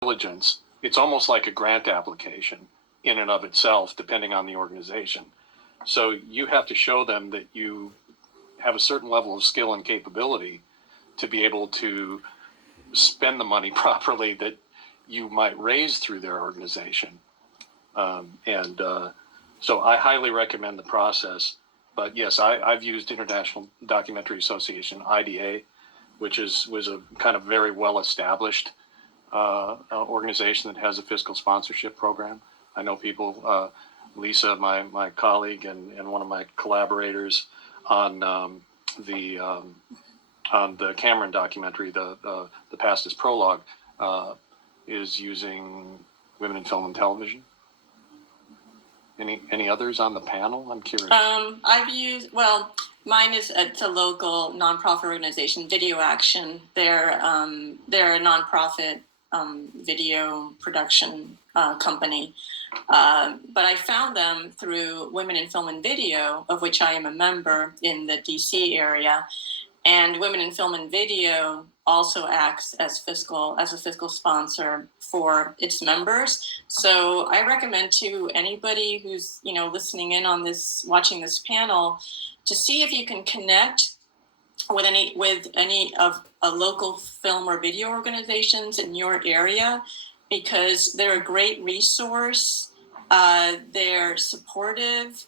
diligence. It's almost like a grant application in and of itself, depending on the organization. So you have to show them that you have a certain level of skill and capability to be able to spend the money properly that you might raise through their organization. So I highly recommend the process. But yes, I've used International Documentary Association, IDA, which was a kind of very well-established organization that has a fiscal sponsorship program. I know people, Lisa, my colleague, and one of my collaborators on the Cameron documentary, the Past is Prologue, is using Women in Film and Television. Any others on the panel? I'm curious. Mine is it's a local nonprofit organization, Video Action. They're a nonprofit video production company. But I found them through Women in Film and Video, of which I am a member in the DC area. And Women in Film and Video also acts as a fiscal sponsor for its members. So I recommend to anybody who's listening in on this, watching this panel, to see if you can connect with any of a local film or video organizations in your area, because they're a great resource. They're supportive.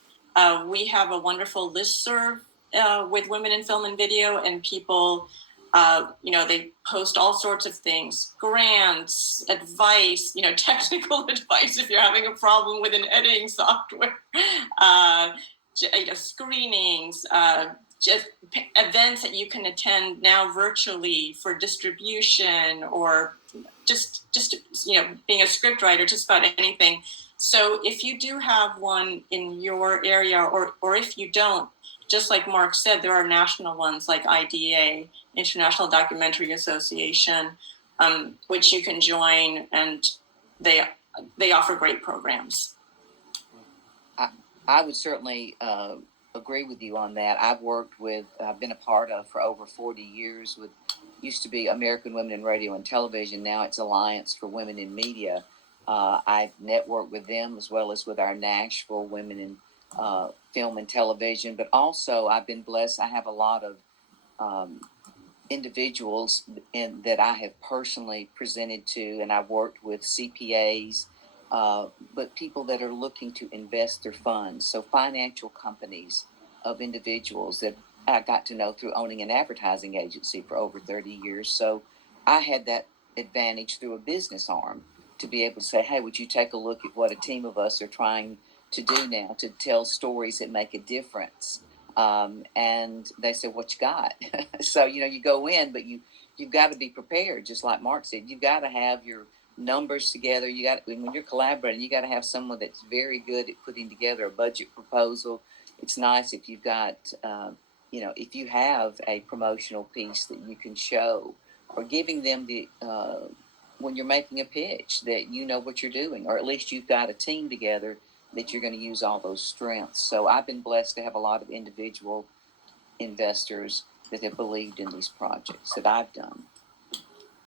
We have a wonderful listserv with Women in Film and Video, and people, they post all sorts of things, grants, advice, technical advice if you're having a problem with an editing software, screenings, just events that you can attend now virtually for distribution, or just being a scriptwriter, just about anything. So if you do have one in your area, or if you don't, just like Mark said, there are national ones like IDA, International Documentary Association, which you can join, and they offer great programs. I would certainly agree with you on that. I've been a part of for over 40 years with, used to be American Women in Radio and Television. Now it's Alliance for Women in Media. I've networked with them as well as with our Nashville Women in Film and Television, but also I've been blessed. I have a lot of individuals that I have personally presented to, and I've worked with CPAs, but people that are looking to invest their funds. So financial companies of individuals that I got to know through owning an advertising agency for over 30 years. So I had that advantage through a business arm to be able to say, hey, would you take a look at what a team of us are trying to do now to tell stories that make a difference? And they said, what you got? So, you go in, but you've got to be prepared. Just like Mark said, you've got to have your numbers together. When you're collaborating, you got to have someone that's very good at putting together a budget proposal. It's nice if you've got, if you have a promotional piece that you can show, or giving them when you're making a pitch, that you know what you're doing, or at least you've got a team together that you're going to use all those strengths. So I've been blessed to have a lot of individual investors that have believed in these projects that I've done.